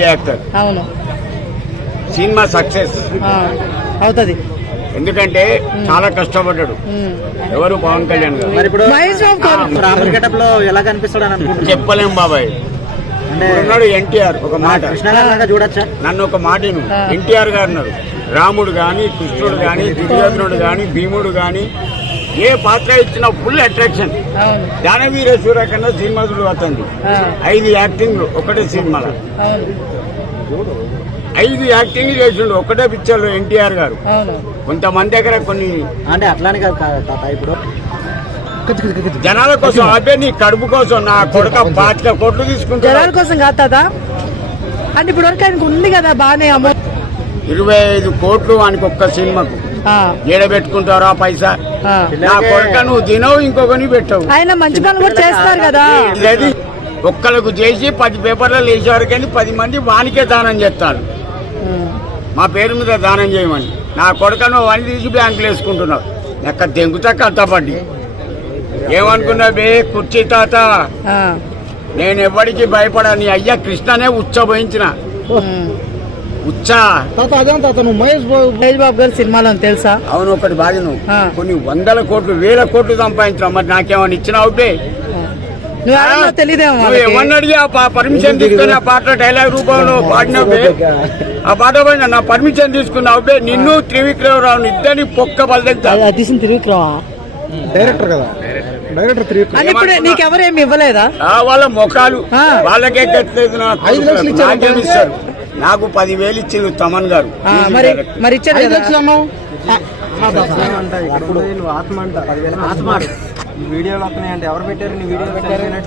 Actor. అవును. Cinema success. అవుతుంది. ఎందుకంటే చాలా కష్టపడ్డాడు. ఎవరు? పవన్ కళ్యాణ్ గారు. ఎలా కనిపిస్తాడు చెప్పలేం బాబాయ్. అంటే ఉన్నాడు ఎన్టీఆర్ ఒక మాట. చూడొచ్చా? నన్ను ఒక మాట. ఎన్టీఆర్ గారు అన్నారు. రాముడు గాని కృష్ణుడు గాని దుర్యోధనుడు గాని భీముడు గాని ఏ పాత్ర ఇచ్చినా ఫుల్ అట్రాక్షన్ అవును. దానవీర సూర్య కన్నా సినిమా చూడు అతన్ని ఆ, ఐదు యాక్టింగ్ ఒకటే సినిమాలో ఐదు యాక్టింగ్ చేసిండు ఒకటే పిక్చర్లో ఎన్టీఆర్ గారు. అవును. కొంతమంది దగ్గర కొన్ని అంటే అట్లానే కాదు ఇప్పుడు. జనాల కోసం అదే నీ కడుపు కోసం నా కొడుక పాతిక కోట్లు జనాల తీసుకుంటారు కోసం కాదు తాత. అంటే ఇప్పుడు వరకు ఆయనకు ఉంది కదా బాగానే అమౌంట్ ఇరవై ఐదు కోట్లు వానికి ఒక్క సినిమాకు. ఏడబెట్టుకుంటారా పైసా. నా కొడుక నువ్వు తినవు ఇంకొకని పెట్టవు. ఆయన మంచి పనులు కూడా చేస్తారు కదా. ఇది ఒక్కలకు చేసి పది పేపర్లలో వేసేవారు కానీ పది మంది వానికే దానం చేస్తారు. మా పేరు మీద దానం చేయమని. నా కొడుకను వని తీసి బ్యాంకులు వేసుకుంటున్నావు. ఎక్క దెంగుతా కట్టపడ్డి. ఏమనుకున్నా బే కుర్చీ తాత? నేను ఎవరికి భయపడని. అయ్యా కృష్ణనే ఉచ్చబోయించిన. ఉచ్చ? తాత అదే తాత నువ్వు మహేష్ బాబు మహేష్ బాబు గారు సినిమాలో తెలుసా? అవును ఒకటి బాగా నువ్వు ఆ. కొన్ని వందల కోట్లు వేల కోట్లు సంపాదించినావు మరి నాకేమని ఇచ్చినావు బే నువ్వు ఎవరన్నా తెలియదేమో నువ్వు వాళ్ళకి. ఏమన్నా అడిగి ఆ ప- పర్మిషన్ తీసుకుని ఆ పాట డైలాగ్ రూపంలో పాడినావు ఆ పాట పైన నా పర్మిషన్ తీసుకున్నావు బే నిన్ను త్రివిక్రమరావు ఇద్దరిని పొక్క తీసిన తిరుగురావా డైరెక్టర్ కదా? డైరెక్టర్ త్రీ అని ఇప్పుడు నీకెవరేమి ఇవ్వలేదా? ఆ వాళ్ళ ముఖాలు. వాళ్ళకే కట్టలేదు నాకు. ఐదు లక్షలు ఇచ్చారు. నాకేం పదివేలు ఇచ్చిండు తమన్ గారు. మరి డైరెక్టర్. మరి ఇచ్చారు కదా? ఇప్పుడు ఆత్మ అంట ఆత్మ వీడియోలు వస్తున్నాయంటే ఎవరు పెట్టారు? నీ వీడియో పెట్టారు?